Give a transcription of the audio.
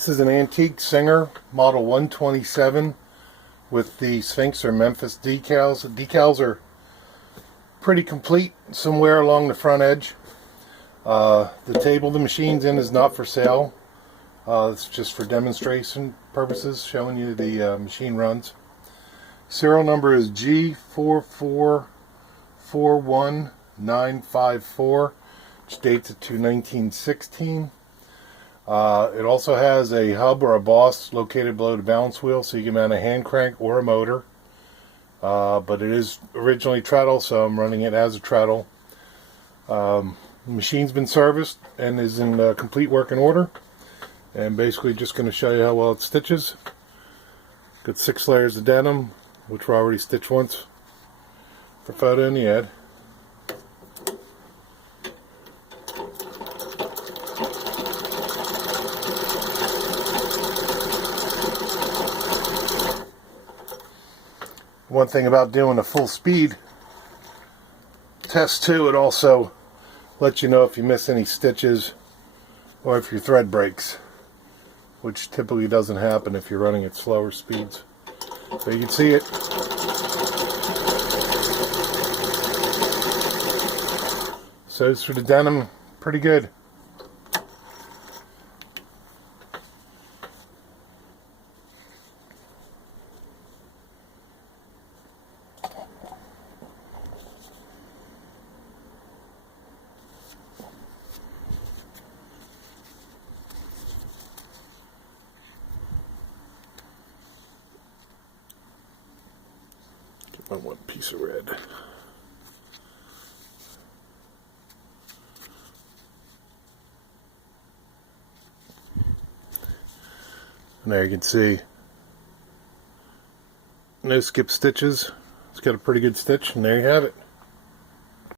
This is an antique Singer model 127 with the Sphinx or Memphis decals. The decals are pretty complete somewhere along the front edge. The table the machine's in is not for sale. It's just for demonstration purposes, showing you the machine runs. Serial number is G4441954, which dates it to 1916. It also has a hub or a boss located below the balance wheel, so you can mount a hand crank or a motor. But it is originally treadle, so I'm running it as a treadle. The machine's been serviced and is in complete working order. And basically just going to show you how well it stitches. Got 6 layers of denim, which were already stitched once for photo in the ad. One thing about doing a full speed test too, it also lets you know if you miss any stitches or if your thread breaks, which typically doesn't happen if you're running at slower speeds. So you can see it. Sews through the denim pretty good. Get my one piece of red. And there you can see no skip stitches. It's got a pretty good stitch, and there you have it.